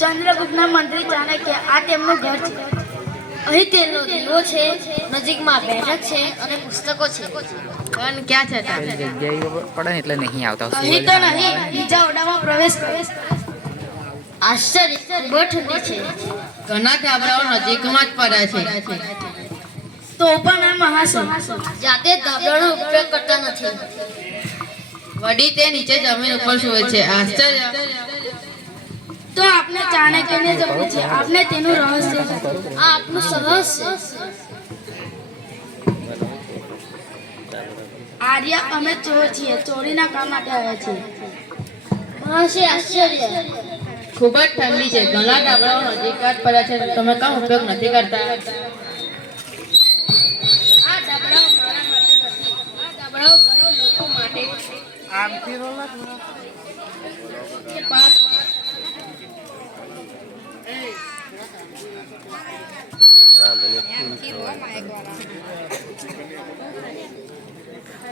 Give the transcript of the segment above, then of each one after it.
ચંદ્રગુપ્તના મંત્રી ચાણક્ય આ તેમનું ઘર છે. અહીં તેલનો દીવો છે, નજીકમાં બેઠક છે અને પુસ્તકો છે. પણ ક્યાં છે જગ્યાએ પડે ને એટલે નહીં આવતા. અહીં તો નહીં, બીજા ઓરડામાં પ્રવેશ કરો. આશ્ચર્ય, બહુ ઠંડી છે. ઘણા ધાબળાઓ નજીકમાં જ પડ્યા છે. તો પણ આ મહાસન જાતે ધાબળાનો ઉપયોગ કરતા નથી. વડી તે નીચે જમીન ઉપર સૂવે છે. આશ્ચર્ય. તો આપણે ચાણક્યને જવું છે. આપણે તેનું રહસ્ય આ આપનું રહસ્ય. આર્ય, અમે ચોર છીએ. ચોરીના કામ માટે આવ્યા છીએ. મહર્ષિ આશ્ચર્ય. ખૂબ જ ઠંડી છે. ઘણા ધાબળાઓ નજીક જ પડ્યા છે. તમે કામ ઉપયોગ નથી કરતા? આ ધાબળાઓ મારા માટે નથી. આ ધાબળાઓ ગરીબ લોકો માટે છે.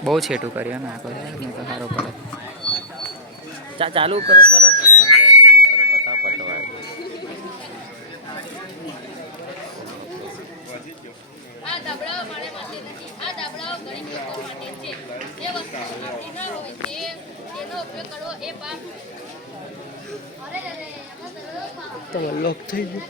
બહુ છેટું કર્યું ને આખો તો સારો પડે. ચાલુ કરો તરત પતાવાય. આ ધાબળાઓ મારા માટે નથી. આ ધાબળાઓ ગરીબ લોકો માટે છે. જે વસ્તુ આપણી ન હોય તેનો ઉપયોગ કરવો એ પાપ. લોક થઈ ગયું.